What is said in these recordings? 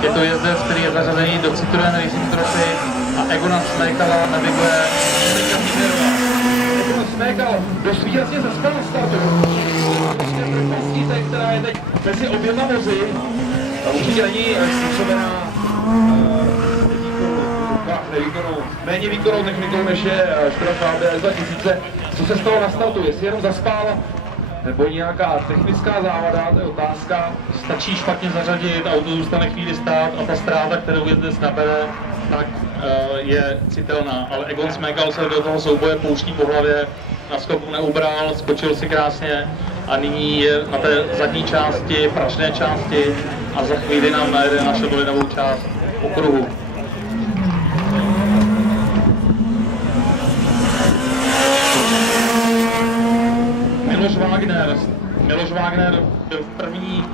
Je to jezdec, který je zařazený do Citroën Racing Trophy a Egona Smekala naviguje Egona Smekal dost výrazně zaspal na startu. Prostě trpastíte, která je teď mezi oběma vozy. A určitě není způsobená méně výkonnou technikou, než je Škoda Fabia S2000. Co se stalo na startu? Jestli jenom zaspal, nebo nějaká technická závada, to je otázka. Stačí špatně zařadit, auto zůstane chvíli stát a ta ztráta, kterou jezdec nabere, tak je citelná. Ale Egon Smekal se do toho souboje pouští po hlavě, na skoku neubral, skočil si krásně a nyní je na té zadní části, prašné části a za chvíli nám najede na šedolinovou část okruhu. Miloš Wagner byl v první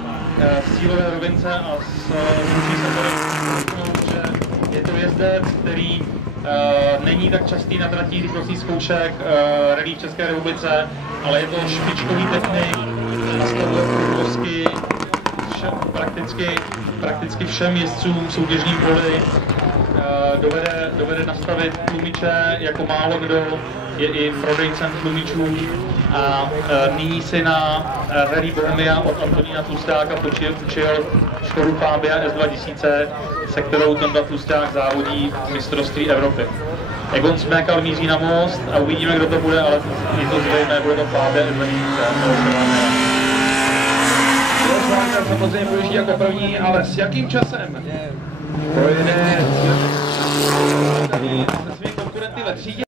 cílové rovince a sluší se tady, že je to jezdec, který není tak častý na tratích rychlostních zkoušek rally v České republice, ale je to špičkový technik, nastavuje průvozky prakticky všem jezdcům v soutěžním poli, dovede nastavit tlumiče jako málo kdo, je i prodejcem tlumičů a nyní si na Rally Bohemia od Antonína Tlustáka půjčil Škodu Fabia S2000, se kterou Tonda Tlusták závodí v mistrovství Evropy. Egon Smekal míří na most a uvidíme, kdo to bude, ale je to zřejmé, bude to Fabia S2000. Samozřejmě poježdí jako první, ale s jakým časem? Pojede se svými konkurenty ve třídě.